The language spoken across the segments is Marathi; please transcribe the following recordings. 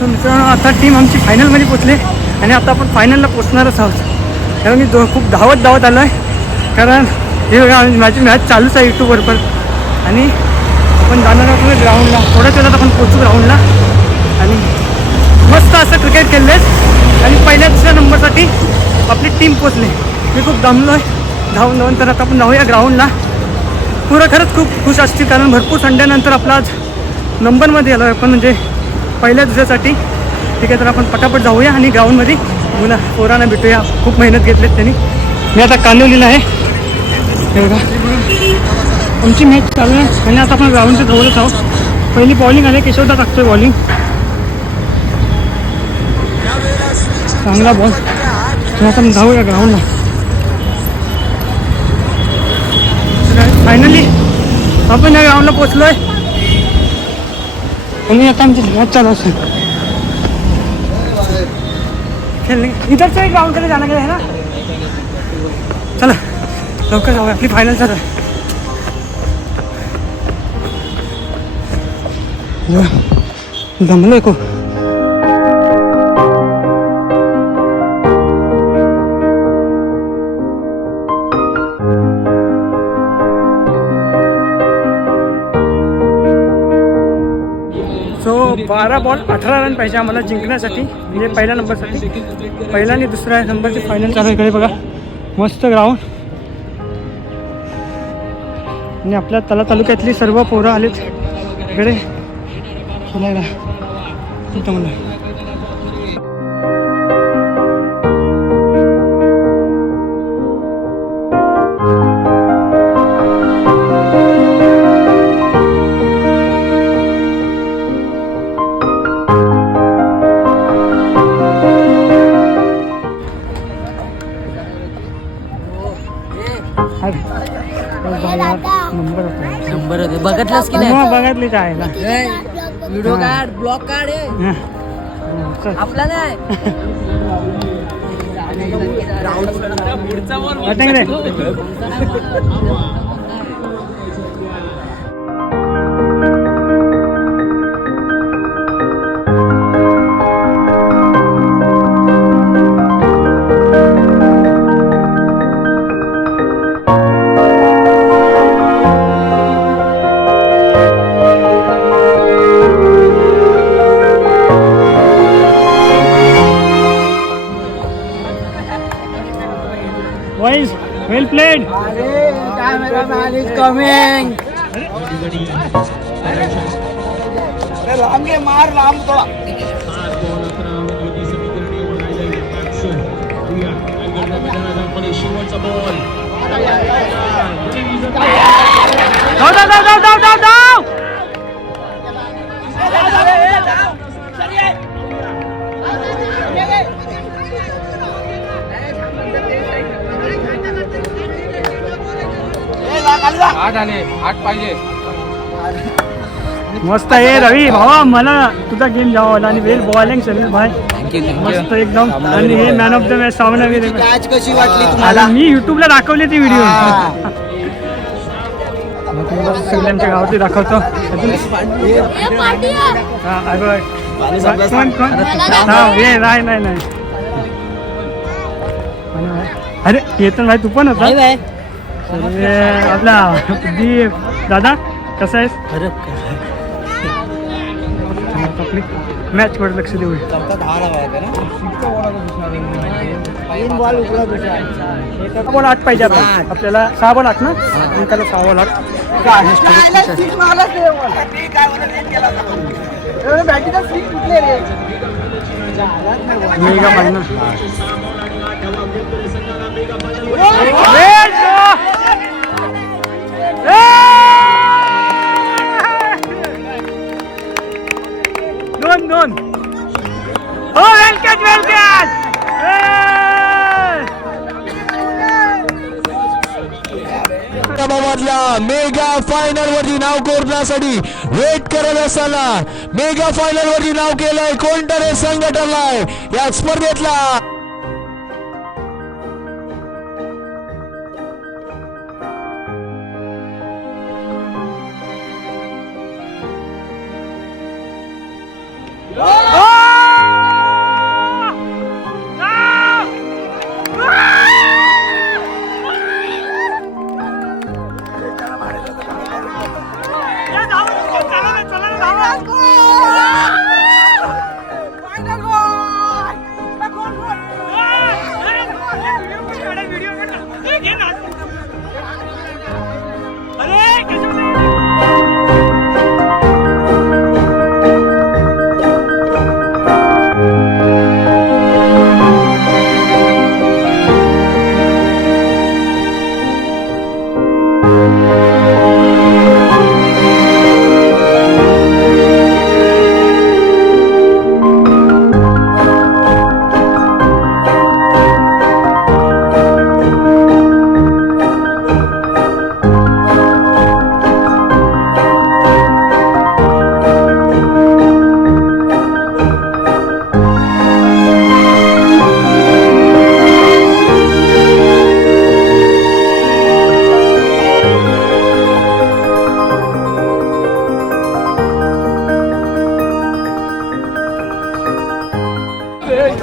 सो मित्रांनो आता टीम आमची फायनलमध्ये पोचली आणि आता आपण फायनलला पोचणारच आहोत. कारण मी खूप धावत आलो आहे, कारण हे माझी मॅच चालूच आहे यूट्यूबवर पण. आणि आपण जाणार आहोत ग्राउंडला, थोड्याच वेळात आपण पोचू ग्राउंडला. आणि मस्त असं क्रिकेट खेळले आणि पहिल्या दुसऱ्या नंबरसाठी आपली टीम पोचली. मी खूप दमलो आहे धावून. तर आता आपण जाऊया ग्राउंडला. पुरं खरंच खूप खुश असतील, कारण भरपूर संडेनंतर आपला आज नंबरमध्ये आलो आहे आपण, म्हणजे पहिल्या दुसऱ्यासाठी. ठीक आहे, तर आपण पटापट जाऊया आणि ग्राउंडमध्ये पोरांना भेटूया. खूप मेहनत घेतलीत त्यांनी. मी आता कांदिवलीला आहे, हे बघा आमची मॅच चालू आहे. आणि आता आपण ग्राउंडच्या जवळच आहोत. पहिली बॉलिंग आली, केशवदा टाकतोय बॉलिंग, चांगला बॉल. आता जाऊया ग्राउंडला. फायनली आपण या ग्राउंडला पोचलोय आणि आता आमची मॅच चालू असेल. खेळणे इधर से ग्राउंड के लिए जाना है ना. चला लवकर जाऊया, आपली फायनल चालू आहे. दमलोय खूप. सो 12 बॉल 18 रन पाहिजे आम्हाला जिंकण्यासाठी, म्हणजे पहिल्या नंबरसाठी. पहिला आणि दुसऱ्या नंबरची फायनल चालू. इकडे बघा मस्त ग्राउंड. आणि आपल्या तालुक्यातली सर्व पोरं आलीत इकडे खेळायला. इथं मला नंबर होते बघितलंस की नाही? बघितलीच आहे ना. व्हिडिओ काढ, ब्लॉग काढ. आपला नाही. Boys, well played. Cameraman is coming. मार लांब थोडा. Down. आठ पाहिजे. मस्त आहे रवी भावा, मला तुझा गेम जावा आणि वेल बॉलिंग सर्विस भाई मस्त एकदम. आणि हे मॅन ऑफ द मॅच सामनावीर. मॅच कशी वाटली तुम्हाला? मी युट्यूबला दाखवली ती व्हिडिओ. सगळ्यांच्या गावातली दाखवतो. नाही अरे येतो भाई, तू पण होता आपला दीप दादा. कसा आहेस? आपली मॅच वर लक्ष देऊ. बॉल 8 पाहिजे आपल्याला. 6 बॉल 8 ना, त्याला 6 बॉल 8. मेगा पाहिजे दोन. हो वेल कॅच. मेगा फायनल वरती नाव कोरण्यासाठी वेट करत असताना मेगा फायनल वरती नाव केलंय कोणतरी संघ ठरलाय या स्पर्धेतला. Oh!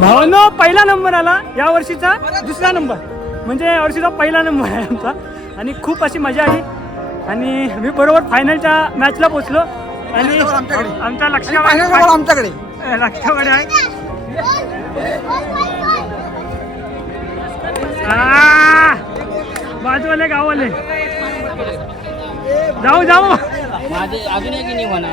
भावांनो पहिला नंबर आला या वर्षीचा दुसरा नंबर म्हणजे या वर्षीचा पहिला नंबर आहे आमचा आणि खूप अशी मजा आली आणि मी बरोबर फायनलच्या मॅचला पोहोचलो आणि आमचा आमच्याकडे लक्षाकडे आहे बाजूवाले गाववाले जाऊ जाऊ अजून एक इनिंग होणार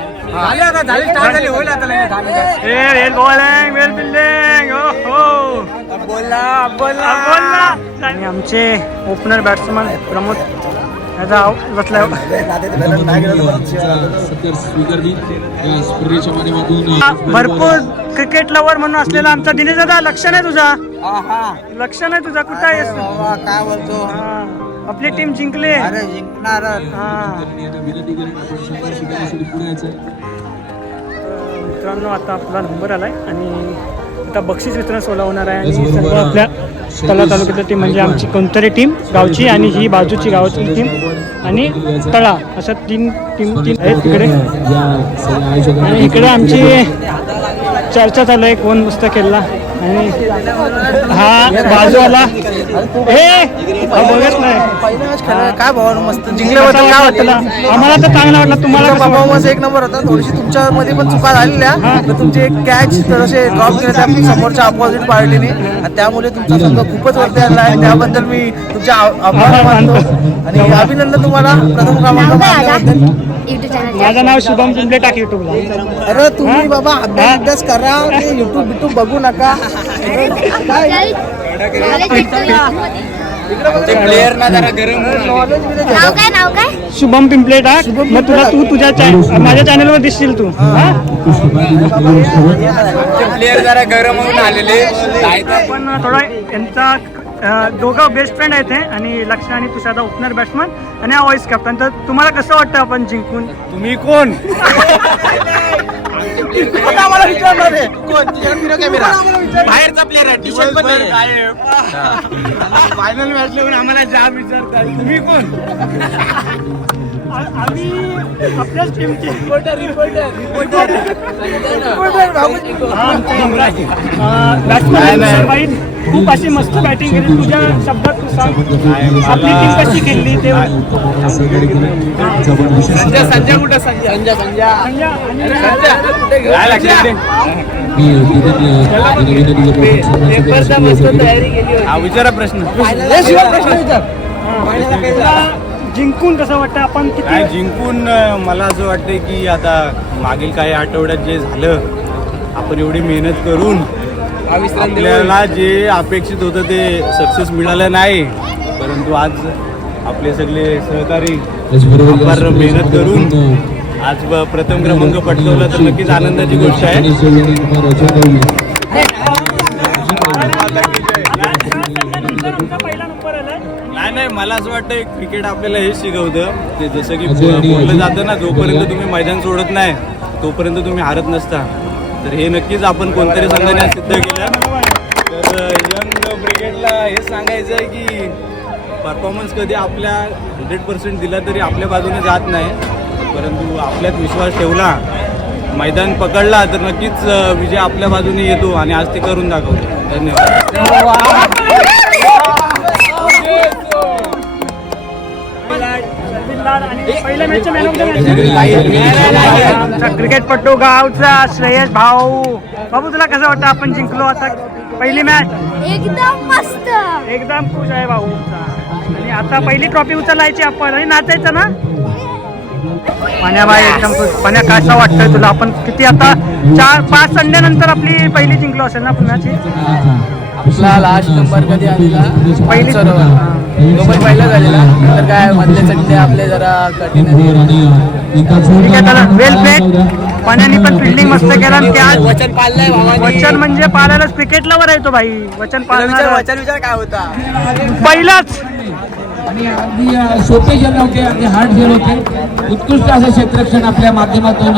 आणि आमचे ओपनर बॅट्समन प्रमोद याचा बसलाय भरपूर क्रिकेट लवर म्हणून असलेला आमचा दिनेश दादा लक्ष नाही तुझा लक्ष नाही तुझा कुठं आहेस काय बोलतो आपली टीम जिंकले अरे जिंकणार मित्रांनो आता आपला नंबर आलाय आणि आता बक्षीस वितरण सोहळा होणार आहे आणि सर्व आपल्या तळा तालुक्यातली टीम म्हणजे आमची कोणतरी टीम गावची आणि ही बाजूची गावाची टीम आणि तळा अशा तीन आहेत तिकडे आणि इकडे आमची चर्चा चालू आहे कोण मस्त खेळला आणि हा बाजूवाला हे बघत नाही काय भाऊ मस्त जिंकल्याबद्दल काय वाटलं आम्हाला तर चांगला वाटला तुम्हाला परफॉर्मन्स एक नंबर होता थोडीशी तुमच्यामध्ये पण चुका झालेल्या तर तुमचे कॅच तसे ड्रॉप केले त्या समोरच्या अपोजिट पार्टीने आणि त्यामुळे तुमचा संघ खूपच वरती आला आहे त्याबद्दल मी तुमचे आभार मानतो आणि अभिनंदन तुम्हाला प्रथम क्रमांक माझं नाव शुभम पिंपले टाक युट्यूबला अरे तुम्ही बाबा अभ्यास करा युट्यूब बघू नका प्लेअर ना जरा गरम नाव काय शुभम पिंपले टाक मग तुला तुझ्या माझ्या चॅनलवर दिसशील तू प्लेअर जरा गरम होऊन आलेले पण थोडा यांचा दोघं बेस्ट फ्रेंड आहेत हे आणि लक्ष आणि तुषार ओपनर बॅट्समन आणि हा व्हाईस कॅप्टन तर तुम्हाला कसं वाटतं आपण जिंकून तुम्ही कोण बाहेरचा प्लेअर आहे फायनल मॅच लिहून आम्हाला जाब विचारतात तुम्ही कोण आम्ही आपल्याच टीमचे बॅट्समन खूप अशी मस्त बॅटिंग केली तुझ्या शब्दात तू सांग आपली टीम कशी खेळली ते संजय कुठे संजय विचारा प्रश्न जिंकून कसं वाटतं आपण काय जिंकून मला असं वाटतं की आता मागील काही आठवड्यात जे झालं आपण एवढी मेहनत करून आपल्याला जे अपेक्षित होतं ते सक्सेस मिळालं नाही परंतु आज आपले सगळे सहकारी फार मेहनत करून आज प्रथम क्रमांक पटकवला तर नक्कीच आनंदाची गोष्ट आहे नाही मला असं वाटतं क्रिकेट आपल्याला हे शिकवतं ते जसं की बोललं जातं ना जोपर्यंत तुम्ही मैदान सोडत नाही तोपर्यंत तुम्ही हारत नसता तर हे नक्कीच आपण कोणतरी संघाने सिद्ध केलं तर यंग ब्रिगेडला हे सांगायचं आहे की परफॉर्मन्स कधी आपल्या 100% दिला तरी आपल्या बाजूने जात नाही परंतु आपल्यात विश्वास ठेवला मैदान पकडला तर नक्कीच विजय आपल्या बाजूने येतो आणि आज ते करून दाखवतो धन्यवाद पहिल्या मॅचच्या मॅन ऑफ द मॅच क्रिकेटपटू गावचा श्रेयस भाऊ बाबू तुला कसं वाटतं आपण जिंकलो आता पहिली मॅच एकदम मस्त एकदम खुश आहे भाऊ आणि आता पहिली ट्रॉफी उचलायची आपण आणि नाचायचं ना पाण्याबाई एकदम खुश पाण्या कसं वाटतंय तुला आपण किती आता 4-5 संडे नंतर आपली पहिली जिंकलो असेल ना पुण्याची आपला लास्ट नंबर कधी आलेला पहिली तो पण पहिला झालेला तर काय मधले चटते आपले जरा कठीण ठीक आहे त्याला वेल प्लेट. पाण्याने पण फिल्डिंग मस्त केला आणि त्या वचन पाळलंय भावानी. वचन म्हणजे पाळायलाच क्रिकेटला वर येतो भाई. वचन पाळणार वचन विचार काय होता पहिलाच. आणि अगदी सोपे जे नव्हते, अगदी हार्ड जे होते, उत्कृष्ट असं क्षेत्ररक्षण आपल्या माध्यमातून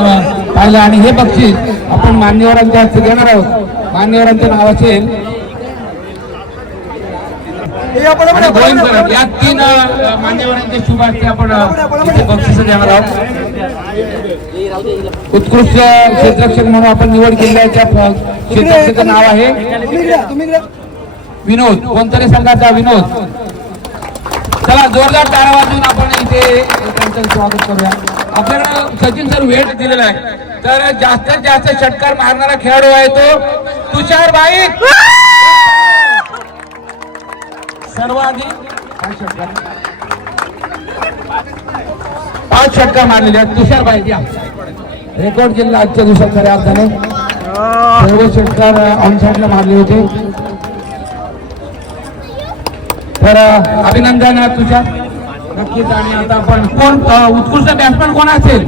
पाहिलं. आणि हे बक्षीस आपण मान्यवरांच्या हस्ते देणार आहोत. मान्यवरांच्या नावाचे आणि गोविंदकर या 3 मान्यवरांच्या शुभ हस्ते आपण इथे बक्षीस देणार आहोत. उत्कृष्ट क्षेत्ररक्षक म्हणून आपण निवड केलेल्या क्षेत्ररक्षकाचं नाव आहे विनोद. कोणतरी संघाचा विनोद. चला जोरदार टाळ्या वाजवून आपण इथे त्यांचं स्वागत करूया. आपल्याकडे सचिन सर वेळ दिलेला आहे, तर जास्तीत जास्त षटकार मारणारा खेळाडू आहे तो तुषार बाईक. सर्वाधिक 5 षटकार मारलेले आहेत तुषार बाईक. या रेकॉर्ड केलेला आजच्या दिवसात खऱ्या अर्थाने. सर्व षटकार ऑन साईडला मारले होते. तर अभिनंदन तुषार नक्कीच. आणि आता आपण कोण उत्कृष्ट बॅट्समॅन कोण असेल?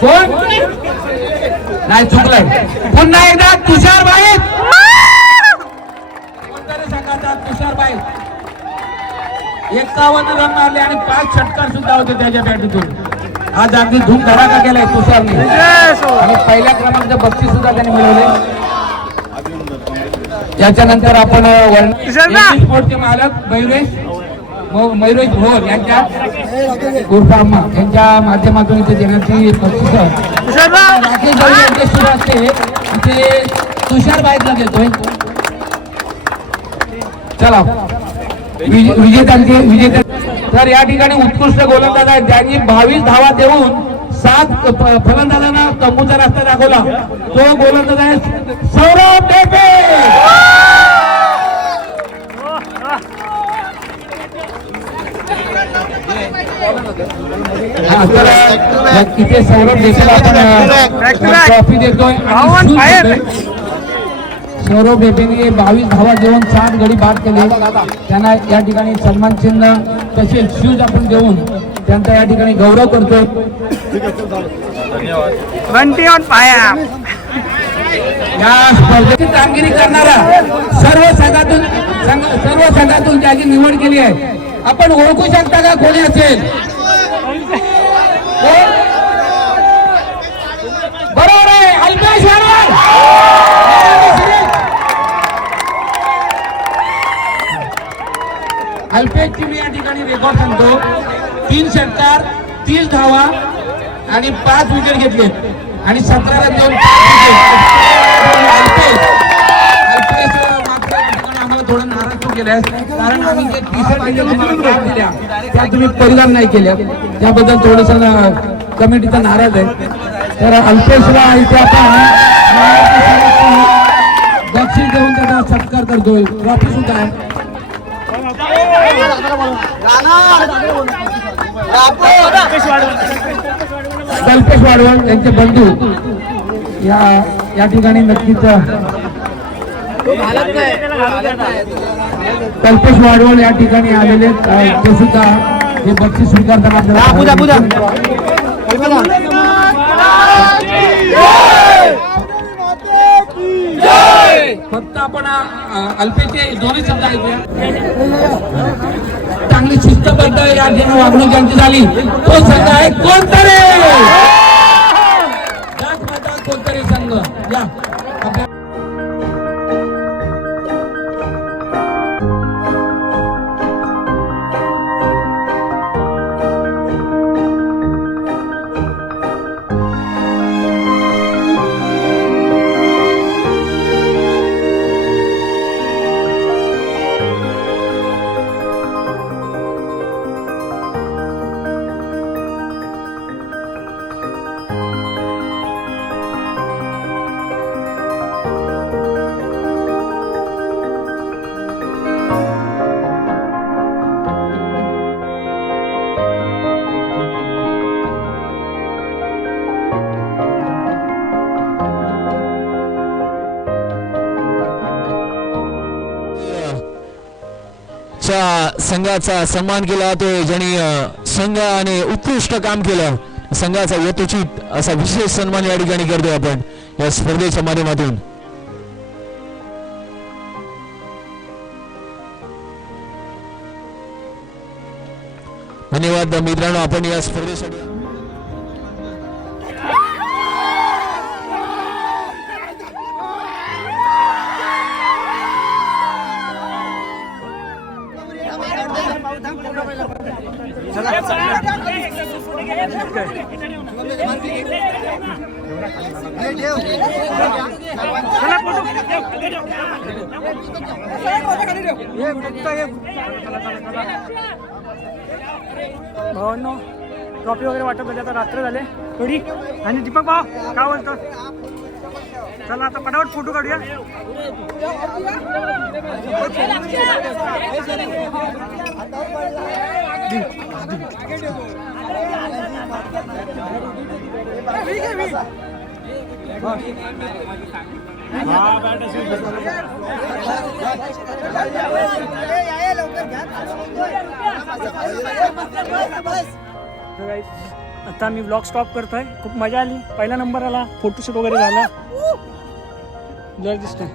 कोण नाही चुकलंय. पुन्हा एकदा तुषार बाईक. कोणतरी संघाचा तुषार बाईक 51 रन मारले आणि 5 षटकार सुद्धा होते त्याच्या बॅटीतून. आज अगदी धूम धडाका केलाय तुषारने आणि पहिल्या क्रमांकाचं बक्षीस सुद्धा त्यांनी मिळवले. याच्यानंतर आपण स्पोर्टचे मालक मयुरेश भोर यांच्या उर्फ अम्मा यांच्या माध्यमातून इथे देण्याची बक्षीस राकेश गवळी यांचे सुरू असते. इथे तुषार बाईकला देतोय. चला विजेते. तर या ठिकाणी उत्कृष्ट गोलंदाज आहेत ज्यांनी 22 धावा देऊन 7 फलंदाजांना तंबूचा रस्ता दाखवला. तो गोलंदाज आहे सौरभ ढेपे. इथे सौरभ ढेपेला आपण ट्रॉफी देतोय. सौरभ ढेपेने 22 धावा देऊन 7 गडी बाद केले. त्यांना या ठिकाणी सन्मान चिन्ह तसेच शूज आपण देऊन त्यांचा या ठिकाणी गौरव करतो. या स्पर्धेची कामगिरी करणारा सर्व संघातून त्याची निवड केली आहे. आपण ओळखू शकता का कोणी असेल? बरोबर आहे अल्पेश वाडवळ. अल्पेशची मी या ठिकाणी रेकॉर्ड सांगतो. 3 षटकार 30 धावा आणि 5 विकेट घेतले आणि 17 रन देऊन अल्पेश मात्र या ठिकाणी आम्हाला थोडं नाराज तो केलाय. कारण आम्ही जे टी-शर्ट दिल्या त्या तुम्ही परिधान नाही केल्या, त्याबद्दल थोडस कमिटीचा नाराज आहे. तर अल्पेशला इथे आपण बक्षीस देऊन त्याचा सत्कार करतोय. ट्रॉफी सुद्धा आहे. कल्पेश वाडवळ यांचे बंधू या ठिकाणी नक्कीच कल्पेश वाडवळ या ठिकाणी आलेले ते सुद्धा हे बक्षीस स्वीकारताना फक्त आपण अल्पेचे दोन्ही शब्द ऐकूया. चांगली शिस्तबद्ध या ठिकाणी वागणूक ज्यांची झाली तो संघ आहे कोणतरी कोणतरी संघ. या संघाचा सन्मान केला तो ज्यांनी संघाने उत्कृष्ट काम केलं संघाचा यथोचित असा विशेष सन्मान या ठिकाणी करतोय आपण या स्पर्धेच्या माध्यमातून. धन्यवाद मित्रांनो आपण या स्पर्धेसाठी भावांनो ट्रॉफी वगैरे वाटप झाली आता रात्र झाले थोडी आणि दीपक भाव काय बोलतो चला आता पटापट फोटो काढूया. आता मी व्लॉग स्टॉप करतोय. खूप मजा आली. पहिला नंबर आला. फोटोशूट वगैरे झाला. जर दिसतोय.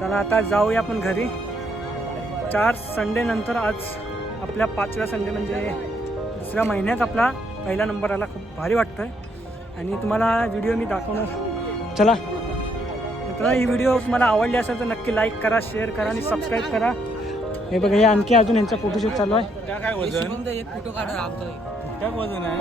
चला आता जाऊया आपण घरी. 4 संडे नंतर आज आपल्या 5व्या संडे म्हणजे दुसऱ्या महिन्यात आपला पहिला नंबर आला. खूप भारी वाटतोय आणि तुम्हाला व्हिडिओ मी दाखवणार. चला मित्रांनो ही व्हिडिओ तुम्हाला आवडली असेल तर नक्की लाईक करा, शेअर करा आणि सबस्क्राईब करा. हे बघा हे आणखी अजून यांचा फोटोशूट चालू आहे. काय वजन एक फोटो काढा वजन आहे.